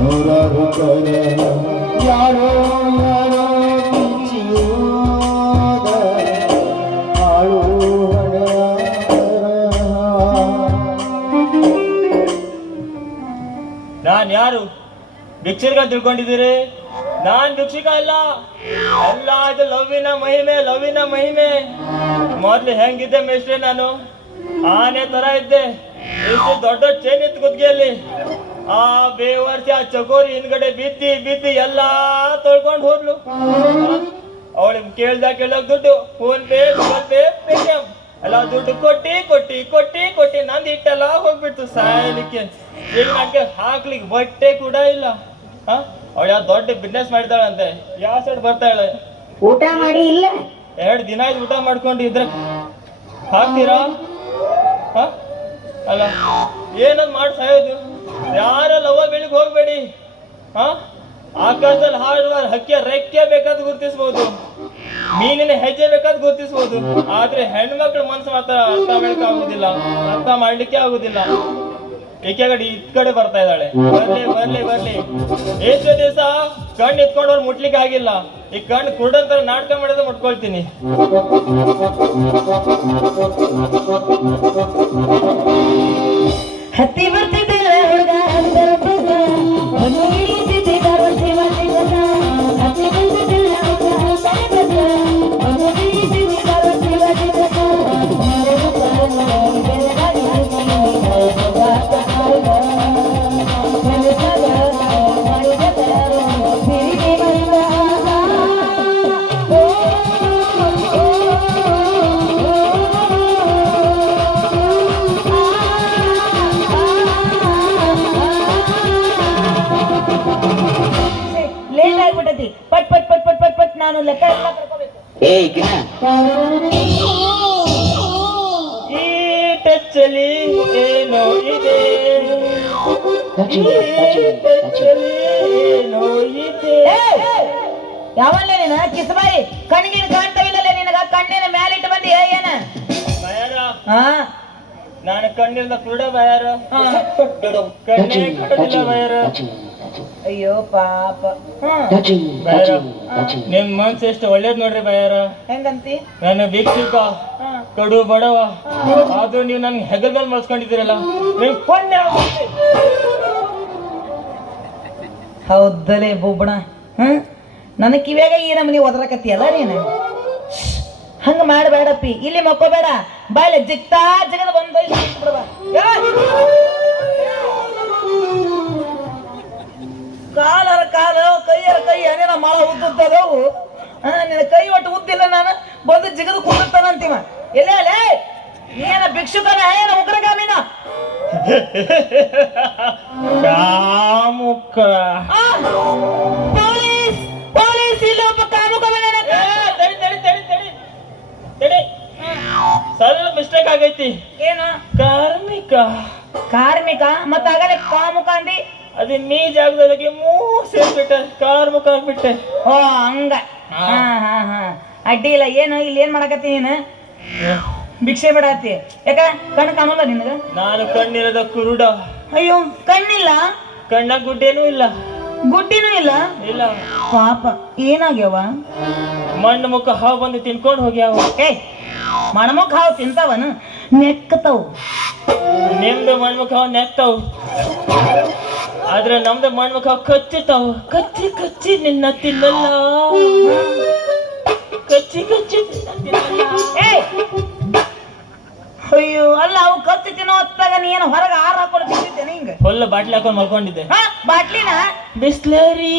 ನೂರಾರು ಯಾರೋ ಯಾರೋ ನಾನ್ ಯಾರು ಭಿಕ್ಷಕ ತಿಳ್ಕೊಂಡಿದ್ದೀರಿ? ನಾನ್ ಭಿಕ್ಷಕ ಅಲ್ಲ, ಎಲ್ಲ ಇದು ಲವ್ವಿನ ಮಹಿಮೆ. ಮೊದ್ಲು ಹೆಂಗಿದ್ದೆ ಮೇಷ್ಟ್ರೆ, ನಾನು ಆನೆ ತರ ಇದ್ದೆ. ಎಷ್ಟು ದೊಡ್ಡ ಚೈನ್ ಇತ್ತು ಕುತ್ತಿಗೆಯಲ್ಲಿ. ಆ ಬೇವರ್ಸಿ ಆ ಚಕೋರಿ ಹಿಂದ್ಗಡೆ ಬಿದ್ದಿ ಎಲ್ಲಾ ತೊಳ್ಕೊಂಡು ಹೋದ್ಲು. ಅವಳಿಗೆ ಕೇಳ್ದಾಗ ದುಡ್ಡು phone pay, Google pay, Paytm ಎಲ್ಲ ದುಡ್ಡು ಕೊಟ್ಟಿ ನಂದು ಇಟ್ಟೆಲ್ಲ ಹೋಗ್ಬಿಡ್ತು ಸಾಯಲಿಕ್ಕೆ. ಈಗ ನಂಗೆ ಹಾಕ್ಲಿಕ್ಕೆ ಬಟ್ಟೆ ಕೂಡ ಇಲ್ಲ. ಅವಳು ಯಾವ ದೊಡ್ಡ ಬಿಸ್ನೆಸ್ ಮಾಡಿದಾಳಂತೆ, ಯಾವ ಸೈಡ್ ಬರ್ತಾಳೆ. ಊಟ ಮಾಡಿ ಇಲ್ಲ 2 ದಿನ ಆಯ್ತು ಊಟ ಮಾಡ್ಕೊಂಡು ಇದ್ರೆ ಹಾಕ್ತೀರಾ? ಅಲ್ಲ ಏನದ್ ಮಾಡಿ ಸಾಯೋದು? ಯಾರಲ್ಲ ಅವ್ವ ಬೆಳಿಗ್ಗೆ ಹೋಗ್ಬೇಡಿ. ಆಕಾಶದಲ್ಲಿ ಹಾಡುವ ಹಕ್ಕಿಯ ರೆಕ್ಕೆ ಬೇಕಾದ್ ಗುರ್ತಿಸ್ಬೋದು, ಮೀನಿನ ಹೆಜ್ಜೆ ಬೇಕಾದ್ ಗುರ್ತಿಸ್ಬೋದು. ಆದ್ರೆ ಹೆಣ್ಮಕ್ಳು ಮನ್ಸು ಮಾತ್ರ ಅರ್ಥ ಮಾಡ್ಲಿಕ್ಕೆ ಆಗುದಿಲ್ಲ. ಏಕೆಗಡಿ ಇದ್ ಕಡೆ ಬರ್ತಾ ಇದ್ದಾಳೆ. ಬರ್ಲಿ ಎಷ್ಟು ದಿವಸ ಕಣ್ಣು ಇತ್ಕೊಂಡವ್ರು ಮುಟ್ಲಿಕ್ಕೆ ಆಗಿಲ್ಲ. ಈ ಕಣ್ಣು ಕುರುಡಂತ ನಾಟಕ ಮಾಡಿದ್ರೆ ಮುಟ್ಕೊಳ್ತೀನಿ. ಹತ್ತಿ ಬರ್ತಿದ್ದಿಲ್ಲ ಹುಡುಗ ಪಟ್ ನಾನು ಲೆಕ್ಕ ಎಲ್ಲ ಬರ್ಕೋಬೇಕು. ಈ ಟಚ್ಚಲ್ಲಿ ಏನೋ ಇದೆ, ಯಾವಲ್ಲೇ ನೀನ ಕಿಸ್ಬಾಯಿ ಕಣ್ಣಿನ ಕಾಣ್ತಾವಿಲ್ಲಲೇ ನಿನಗ? ಕಣ್ಣಿನ ಮ್ಯಾಲಿಟ್ಟು ಬಂದಿ ಏನ? ನಾನು ಕಣ್ಣಿಂದ ಕುರುಡ ಬಯಾರ, ಕಣ್ಣೇ ಕಟ್ಟದಿಲ್ಲ ಬಯಾರ. ಅಯ್ಯೋ ಪಾಪ. ನಿಮ್ ಮನ್ಸು ಎಷ್ಟು ಒಳ್ಳೇದ್ ನೋಡ್ರಿ ಬಯಾರ. ಹೆಂಗಂತಿ? ನಾನು ಭಿಕ್ಷುಕ, ಕಡು ಬಡವ, ಆದ್ರೂ ನೀವು ನನ್ಗೆ ಹೆಗಲ್ ಮೇಲೆ ಮಲ್ಸ್ಕೊಂಡಿದ್ದೀರಲ್ಲ, ನಿಮ್ ಪುಣ್ಯ. ಹೌದಲೇ ಬೊಬ್ಬಣ. ನನ್ನ ಕಿವ್ಯಾಗ ಈ ನಮ್ಮನಿ ಒದರಕತ್ತಿಯಲ್ಲ ನೀನು. ಹಂಗ ಮಾಡಬೇಡಪ್ಪಿ, ಇಲ್ಲಿ ಮಕ್ಕೋಬೇಡ. ಬಾಯ್ಲೆ ಜಿಗ್ತಾ ಜಗದ ಬಂದ ಕಾಲರ ಕಾಲು, ಕೈಯರ ಕೈ ಏನೇನ ಮಾಳ ಉದ್ದದವು. ನಿನ್ನ ಕೈ ಒಟ್ಟು ಉದ್ದಿಲ್ಲ, ನಾನು ಬಂದು ಜಿಗದ ಕುಂದಿರ್ತಾನಂತೀವ. ಎಲ್ಲೇ ಅಲ್ಲೇ ನೀನ ಭಿಕ್ಷುಕನ ಏನ ಉಗ್ರಗಾಮಿನ? ಕಾಮುಕ ಪೊಲೀಸ್ ಪೊಲೀಸ್ ಇಲ್ಲಿ ಒಬ್ಬ ಕಾಮುಕ ತಡಿ. ಸ್ವಲ್ಪ ಮಿಸ್ಟೇಕ್ ಆಗೈತಿ. ಏನು? ಕಾರ್ಮಿಕ ಮತ್ತ ಆಗಲೇ ಕಾಮುಕ ಅಂದಿ. ಅದು ನೀ ಜಾಗದಲ್ಲಿ ಸೇರ್ಬಿಟ್ಟೆ, ಕಾರ್ಮಿಕ ಆಗ್ಬಿಟ್ಟೆ. ಓ ಹಂಗ. ಅಡ್ಡಿ ಇಲ್ಲ. ಏನು ಇಲ್ಲಿ ಏನ್ ಮಾಡಕತ್ತಿ ನೀನು? ಭಿಕ್ಷೆ ಬಿಡತ್ತಿ? ಯಾಕ ಕಣ್ಣು ಕಾಣಲ್ಲ ನಿನಗ? ನಾನು ಕಣ್ಣಿರದ ಕುರುಡ. ಅಯ್ಯೋ ಕಣ್ಣಿಲ್ಲ? ಕಣ್ಣ ಗುಡ್ಡೇನೂ ಇಲ್ಲ. ಗುಡ್ಡಿನೂ ಇಲ್ಲ? ಇಲ್ಲ. ಪಾಪ ಏನಾಗ್ಯಾವ? ಮಣ್ಣು ಮುಖ ಹಾವು ಬಂದು ತಿನ್ಕೊಂಡು ಹೋಗ್ಯಾವ. ಮಣ್ಮುಖ ಹಾವು ತಿಂತಾವನು? ನೆಕ್ಕತಾವು. ನಿಮ್ದು ಮಣ್ಮುಖ ಹಾವು ನೆಕ್ತಾವು, ಆದ್ರೆ ನಮ್ದು ಮಣ್ಮುಖ ಕಚ್ಚುತ್ತಾವು. ಕಚ್ಚಿ ನಿನ್ನ ತಿನ್ನಲ್ಲ, ಕಚ್ಚಿ ನಿನ್ನ ತಿನ್ನಲ್ಲ. ಅಯ್ಯೋ ಅಲ್ಲ, ಅವು ಕಚ್ಚಿ ತಿನ್ನೋ ಹೊತ್ತಾಗ ನೀ ಏನು ಹೊರಗೆ ಆರು ಹಾಕೊಂಡು ತಿಂತಿದ್ದೇನೆ? ಹಿಂಗ ಹೊಲ್ಲ ಬಾಟ್ಲಿ ಹಾಕೊಂಡು ಮಲ್ಕೊಂಡಿದ್ದೆ. ಬಾಟ್ಲಿನ ಬಿಸ್ಲೇರಿ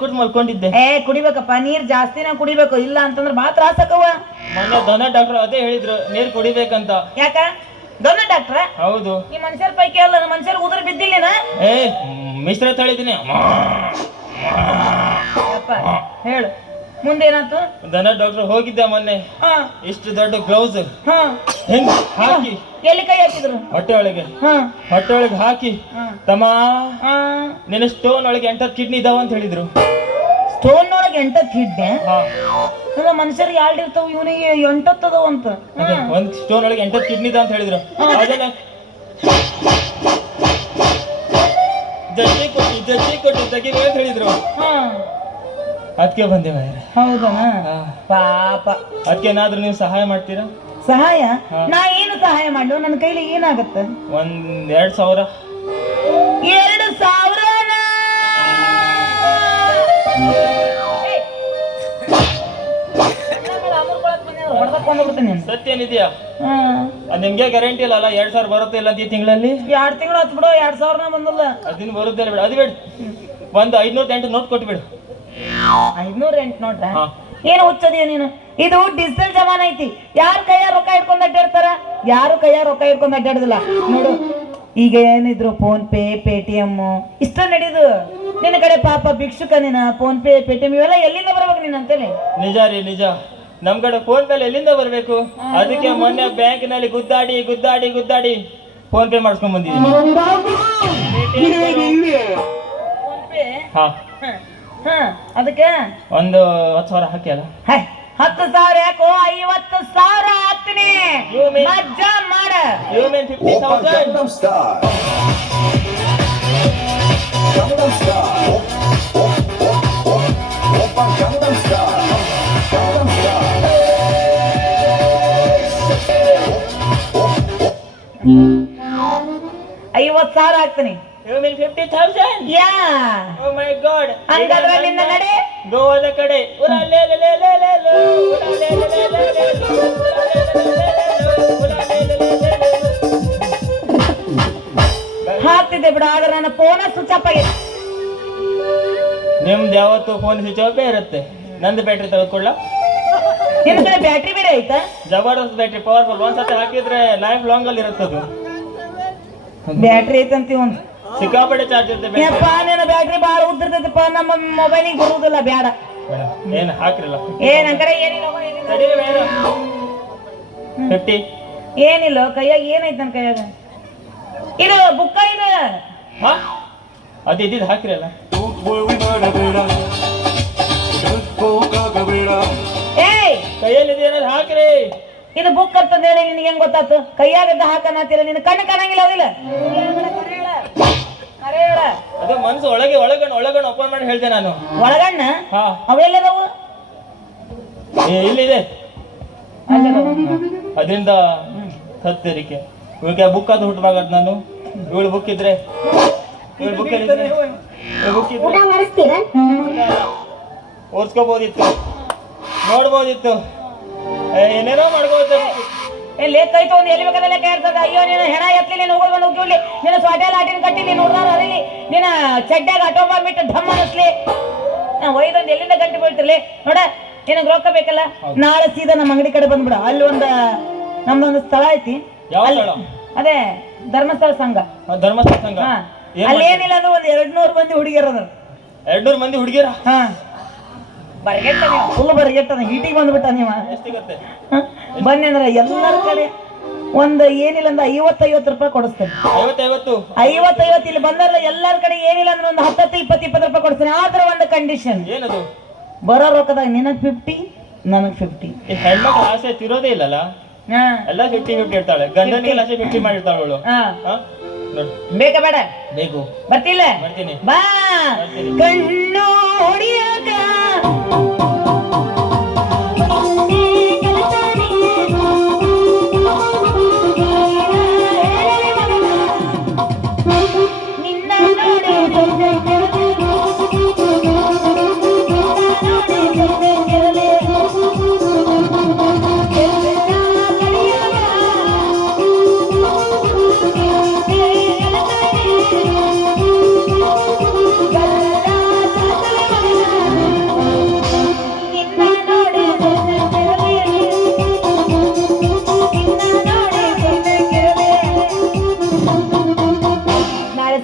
ಕುಡಿದು ಮಲ್ಕೊಂಡಿದ್ದೆ. ಕುಡಿಬೇಕಪ್ಪ, ನೀರ್ ಜಾಸ್ತಿನ ಕುಡಿಬೇಕು, ಇಲ್ಲ ಅಂತಂದ್ರೆ ಮಾತ್ರ ಆಸಕವ. ಮೊನ್ನೆ ದನ ಡಾಕ್ಟರ್ ಅದೇ ಹೇಳಿದ್ರು, ನೀರ್ ಕುಡಿಬೇಕಂತ. ಯಾಕ? ದನ ಡಾಕ್ಟ್ರ? ಹೌದು. ಈ ಮನುಷ್ಯರ ಪೈಕಿ ಅಲ್ಲ, ಮನುಷ್ಯರ್ ಉದುರು ಬಿದ್ದಿಲ್ಲಿನ? ಮಿಶ್ರ ತಳಿದೀನಿ. ಹೇಳು ಮುಂದೇನಾತು? ದನ ಡಾಕ್ಟರ್ ಹೋಗಿದ್ದೆ ಮೊನ್ನೆ. ಹಾ ಇಷ್ಟು ದೊಡ್ಡ ಗ್ಲೌಸ್ ಹಾ ಹೆಂಗ್ ಹಾಕಿ ಎಲ್ಲಿ ಕೈ ಹಾಕಿದ್ರು? ಹೊಟ್ಟೆ ಒಳಗೆ ಹಾ ಹಾಕಿ ಹಾ ತಮ್ಮ ಹಾ ನಿನ್ನ ಸ್ಟೋನ್ ಒಳಗೆ 8 ಕಿಡ್ನಿ ಇದಾವ ಅಂತ ಹೇಳಿದ್ರು. ಸ್ಟೋನ್ ಒಳಗೆ 8 ಕಿಡ್ನಿ? ಹಾ ಅಲ್ಲ ಮನುಷ್ಯರಿಗೆ 2 ಇರ್ತಾವ, ಇವನಿಗೆ 8 ಅದಾವ ಅಂತ. ಅದೇ ಒಂದ್ ಸ್ಟೋನ್ ಒಳಗೆ 8 ಕಿಡ್ನಿ ಇದಾವ ಅಂತ ಹೇಳಿದ್ರು. ಅದನ್ನ ಜಜ್ಜಿ ಕೊಟ್ಟು ತೆಗಿಬೇಕು ಅಂತ ಹೇಳಿದ್ರು. ಹಾ ಅದಕ್ಕೆ ಬಂದೆ ಮಾರ್ರೆ. ಹೌದನ? ಪಾಪ. ಅದಕ್ಕೆ ಏನಾದ್ರೂ ನೀವು ಸಹಾಯ ಮಾಡ್ತೀರಾ? ಸಹಾಯ? ಹಾ. ನಾ ಏನು ಸಹಾಯ ಮಾಡ್ಲು? ನನ್ನ ಕೈಲಿ ಏನಾಗತ್ತೆ? ಒಂದ್ 2,000. 2,000? ಸತ್ಯನಿದೆಯಾ? ಅದ್ ನಿಮ್ಗೆ ಗ್ಯಾರಂಟಿ ಇಲ್ಲ ಅಲ್ಲ 2,000 ಬರುತ್ತೆ ಇಲ್ಲ ಅಂತ ಈ ತಿಂಗಳಲ್ಲಿ? 2 ತಿಂಗಳು ಹತ್ತು ಬಿಡು, 2,000 ಬಂದಲ್ಲ. ಅದಿನ್ ಬರುತ್ತೆ ಬಿಡು. ಅದು ಬೇಡ, ಒಂದು 508 ನೋಟ್ ಕೊಟ್ಬಿಡು. 508 ನೋಡ್ರ? ಹಾ. ಏನು ಹುಚ್ಚದಿಯ ನೀನು? ಇದು ಡಿಜಿಟಲ್ ಜಮಾನ ಐತಿ. ಯಾರ ಕೈಯ ರೊಕ್ಕ ಇಟ್ಕೊಂಡ್ ಅಡ್ಡಾಡ್ತಾರ? ಯಾರು ಕೈಯ ರೊಕ್ಕ ಇಟ್ಕೊಂಡ್ ಅಡ್ಡಾಡುದಿಲ್ಲ ನೋಡು. ಈಗ ಏನಿದ್ರು ಫೋನ್ ಪೇ, ಪೇಟಿಎಂ ಇಷ್ಟ ನಡೆಯುದು. ನಿನ್ನ ಕಡೆ ಪಾಪ ಭಿಕ್ಷುಕ ನೀನ. ಫೋನ್ ಪೇ, ಪೇಟಿಎಂ ಇವೆಲ್ಲ ಎಲ್ಲಿಂದ ಬರ್ಬೇಕು ನೀನ್ ಅಂತೇಳಿ? ನಿಜ ರೀ ನಿಜ. ನಮ್ ಕಡೆ ಫೋನ್ ಪೇ ಎಲ್ಲಿಂದ ಬರ್ಬೇಕು? ಅದಕ್ಕೆ ಮೊನ್ನೆ ಬ್ಯಾಂಕಿನಲ್ಲಿ ಗುದ್ದಾಡಿ ಫೋನ್ ಪೇ ಮಾಡಿಸ್ಕೊಂಡ್ ಬಂದಿದ್ದೀನಿ. Phone pay? ಹಾ ಅದಕ್ಕೆ ಒಂದು 10,000 ಹಾಕಿ ಅಲ್ಲ. 10,000 ಯಾಕೋ? 50,000 ಹಾಕ್ತೀನಿ. You mean- ಮಜ್ಜಾ ಮಾಡ. You mean 50,000? Gangnam Style. Gangnam Style. Oppa Gangnam Style. Gangnam Style. 50,000 ಹಾಕ್ತೀನಿ. You mean 50,000? Yeah Oh my God. ಹಂಗಾದ್ರೆ ನಿನ್ನ ನಡೆ. ಗೋವಾದ ಕಡೆ ಉಲಾಲೆ ಲೇ ಲೇ ಲೇ ಲೇ ಲೋ, ಉಲಾಲೆ ಲೇ ಲೇ ಲೇ ಲೇ ಲೋ, ಉಲಾಲೆ ಲೇ ಲೇ ಲೇ ಲೇ ಲೋ, ಉಲಾಲೆ ಲೇ ಲೇ ಲೇ ಲೇ ಲೋ. ಹಾಕ್ತಿದ್ದೆ ಬಿಡು, ಆದ್ರೆ ನನ್ನ ಫೋನ ಸ್ವಿಚ್ ಆಫ್ ಆಗಿದೆ. ನಿಮ್ದು ಯಾವತ್ತು ಫೋನ್ ಸ್ವಿಚ್ ಆಫ್ ಇರುತ್ತೆ. ನಂದು ಬ್ಯಾಟ್ರಿ ತೆಗೆದುಕೊಳ್ಳ. ನಿನ್ನ ಕಡೆ ಬ್ಯಾಟ್ರಿ ಬೇರೆ ಐತಾ? ಜಬರ್ದಸ್ತ್ ಬ್ಯಾಟ್ರಿ, ಪವರ್ಫುಲ್. ಒಂದ್ಸತಿ ಹಾಕಿದ್ರೆ ಲೈಫ್ ಲಾಂಗ್ ಅಲ್ಲಿ ಇರುತ್ತದು. ಬ್ಯಾಟ್ರಿ ಐತಂತಿ ಒಂದು ಸಿಕ್ಕಾಪಟ್ಟೆ ಚಾರ್ಜ್ ಇರುತ್ತೆ ಬ್ಯಾಟ್ರಿ. ಯಪ್ಪ ನಿನ್ನ ಬ್ಯಾಟ್ರಿ ಬಾಳ ಉದ್ದಿರ್ತೈತಪ್ಪ, ನಮ್ಮ ಮೊಬೈಲಿಗೆ ಬರುವುದಿಲ್ಲ. ಬ್ಯಾಡ ಏನು ಹಾಕ್ರಿಲ್ಲ. ನನ್ನ ಕಡೆ ಏನಿಲ್ಲ. ತಡೀರಿ ಬೇಡ. 50 ಏನಿಲ್ಲ ಕೈಯಾಗ. ಏನೈತೆ ನನ್ನ ಕೈಯಾಗ? ಇದು ಬುಕ್ಕ ಇದು. ಹಾ ಅದು ಇದ್ದಿದ್ದು ಹಾಕ್ರಿಲ್ಲ. ಏಯ್ ಕೈಯಲ್ಲಿ ಏನಾದ್ರು ಹಾಕ್ರಿ. ಇದು ಬುಕ್ ಅಂತಂದ ಹೇಳಿ ನಿನಗೆ ಹೆಂಗ್ ಗೊತ್ತಾತು? ಕೈಯಾಗದ್ದ ಹಾಕನತ್ತಿಲ್ಲ. ನಿನ್ನ ಕಣ್ಣು ಕಾಣಂಗಿಲ್ಲ ಅದಿಲ್ಲ? ಅದು ಮನ್ಸು ಒಳಗೆ ಒಳಗಣ್ಣ ಓಪನ್ ಮಾಡಿ ಹೇಳ್ದೆ ನಾನು. ಒಳಗಣ್ಣ? ಹಾ ಅವೆಲ್ಲದವು ಇಲ್ಲಿದೆ. ಅದರಿಂದ ಸತ್ತರಿಕೆ ಇವಕ್ಕೆ ಬುಕ್ ಅದು ಹುಟ್ಟಬಾಗದ್ ನಾನು. ಇವಳು ಬುಕ್ ಇದ್ರೆ ಓದ್ಸ್ಕೋಬಹುದಿತ್ತು, ನೋಡ್ಬೋದಿತ್ತು, ಏನೇನೋ ಮಾಡ್ಬೋದು. ಲೇಖ ಐತೆ ಒಂದು ಎಲ್ಲಿ ಬೇಕಾದ್ರೆ ಲೆಕ್ಕ ಇರ್ತದ. ಅಯ್ಯೋ ನೀನು ಹೆಣ ಎತ್ತಲಿ, ನೀನು ಹೋಗೋದು ಬಂದು ಉಗ್ಲಿ, ನೀನು ಸ್ವಾಟೆ ಲಾಟಿನ ಕಟ್ಟಿ, ನೀನು ನೋಡ್ದಾರ ಅರಲಿ, ನೀನು ಚಡ್ಡಾಗ ಆಟೋಬ ಬಿಟ್ಟು ಢಮ್ ಅನ್ನಿಸ್ಲಿ, ಒಯ್ದೊಂದು ಎಲ್ಲಿಂದ ಗಂಟೆ ಬೀಳ್ತಿರ್ಲಿ. ನೋಡ ನಿನಗೆ ರೊಕ್ಕ ಬೇಕಲ್ಲ, ನಾಳೆ ಸೀದಾ ನಮ್ಮ ಅಂಗಡಿ ಕಡೆ ಬಂದ್ಬಿಡ. ಅಲ್ಲಿ ನಮ್ದೊಂದು ಸ್ಥಳ ಐತಿ. ಯಾವ ಸ್ಥಳ? ಅದೇ ಧರ್ಮಸ್ಥಳ ಸಂಘ. ಧರ್ಮಸ್ಥಳ ಸಂಘ. ಅಲ್ಲಿ ಏನಿಲ್ಲ ಅಂದ್ರೆ ಒಂದು 200 ಮಂದಿ ಹುಡುಗಿಯರ. 200 ಮಂದಿ ಹುಡುಗಿಯರ? ಹಾ ಬರ್ಗೆಟ್ಟ ನೀವು, ಫುಲ್ ಬರ್ಗೆಟ್ಟದ. ಹೀಟಿಗೆ ಬಂದ್ಬಿಟ್ಟ ನೀವ. ಎಷ್ಟಿಗತ್ತೆ? ಬನ್ನಿ ಅಂದ್ರೆ ಎಲ್ಲರ ಕಡೆ ಒಂದು ಏನಿಲ್ಲ ಅಂದ್ರೆ 50-50 ರೂಪಾಯಿ ಕೊಡಿಸ್ತೇನೆ. 50-50 ಇಲ್ಲಿ ಬಂದಾರಲ್ಲ ಎಲ್ಲರ ಕಡೆ ಏನಿಲ್ಲ ಅಂದ್ರೆ ಒಂದು 10-20 ರೂಪಾಯಿ ಕೊಡಿಸ್ತೇನೆ. ಆದ್ರೆ ಒಂದು ಕಂಡೀಷನ್. ಏನದು? ಬರೋ ರೊಕ್ಕದಾಗ ನಿನಗ್ 50, ನನಗ್ 50. ಹೆಣ್ಮಕ್ಳು ಆಸೆ ತಿರೋದೇ ಇಲ್ಲಲ್ಲ, ಎಲ್ಲ 50-50 ಇರ್ತಾಳೆ. ಗಂಡನಿಗೆ ಆಸೆ 50 ಮಾಡಿರ್ತಾಳೆ ಅವಳು. ಬೇಕಾ ಬೇಡ? ಬೇಕು. ಬರ್ತಿಲ್ಲ? ಬರ್ತೀನಿ. ಬಾ ಕಣ್ಣು ಹೊಡಿಯಾಗ ನಿನ್ನ ನೋಡಿ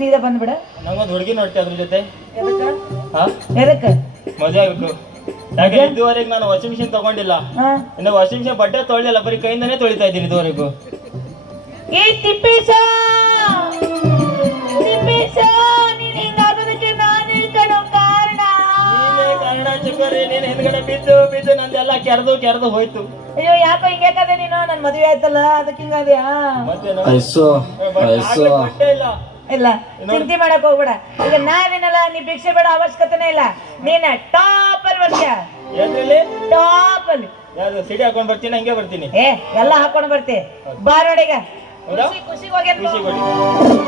ಸೀದಾ ಬಂದ್ಬಿಡ. ನಂಗೊಂದು ಹುಡುಗಿ ನೋಡ್ತಿ ಅದ್ರ ಜೊತೆ. ಹಾ ಎದಕ್ಕೆ ಮದುವೆ ಆಗ್ಬೇಕು. ಯಾಕೆ ಇದುವರೆಗೆ ನಾನು ವಾಷಿಂಗ್ ಮಿಷಿನ್ ತಗೊಂಡಿಲ್ಲ. ಹಾ ಇನ್ನು ವಾಷಿಂಗ್ ಮಿಷಿನ್ ಬಟ್ಟೆ ತೊಳೆದಿಲ್ಲ, ಬರೀ ಕೈಯಿಂದಾನೇ ತೊಳಿತಾ ಇದ್ದೀನಿ ಇದುವರೆಗೂ. ಈ ತಿಪ್ಪೇಶ ತಿಪ್ಪೇಶ ನೀನ್ ಹಿಂಗಾಗೋದಕ್ಕೆ ನಾನು ಕಣೋ ಕಾರಣ. ನೀನೇ ಕಾರಣ ಚಕ್ಕರಿ. ನೀನ್ ಹಿಂದ್ಗಡೆ ಬಿದ್ದು ಬಿದ್ದು ನಂದೆಲ್ಲ ಕೆರೆದು ಹೋಯ್ತು. ಅಯ್ಯೋ ಯಾಕೋ ಹಿಂಗ್ಯಾಕದೆ ನೀನು, ನನ್ ಮದುವೆ ಆಯ್ತಲ್ಲ ಅದಕ್ಕೆ ಹಿಂಗಾದ್ಯಾ? ಮತ್ತೇನು ಐಸು ಐಸು ಬಟ್ಟೆ ಇಲ್ಲ. ಇಲ್ಲ ಚಿಂತೆ ಮಾಡಕ್ ಹೋಗ್ಬೇಡ. ಈಗ ನಾನೇನಲ್ಲ, ನೀ ಭಿಕ್ಷೆ ಬೇಡ ಅವಶ್ಯಕತೆನೇ ಇಲ್ಲ. ನೀನ ಟಾಪ್ ಅಲ್ಲಿ ಬರ್ತೀಯ, ಯಾವ್ದ್ರಲ್ಲಿ? ಟಾಪ್ ಅಲ್ಲಿ. ಯಾವ್ದು ಸಿಡಿ ಹಾಕೊಂಡ್ ಬರ್ತೀನಿ, ಹಂಗೆ ಬರ್ತೀನಿ. ಎಲ್ಲ ಹಾಕೊಂಡು ಬರ್ತಿ. ಬಾರೋಡಿಗ ಹೌದಾ? ಖುಷಿಗೆ ಹೋಗ್ಯಾನ. ಖುಷಿ ಕೊಡಿ.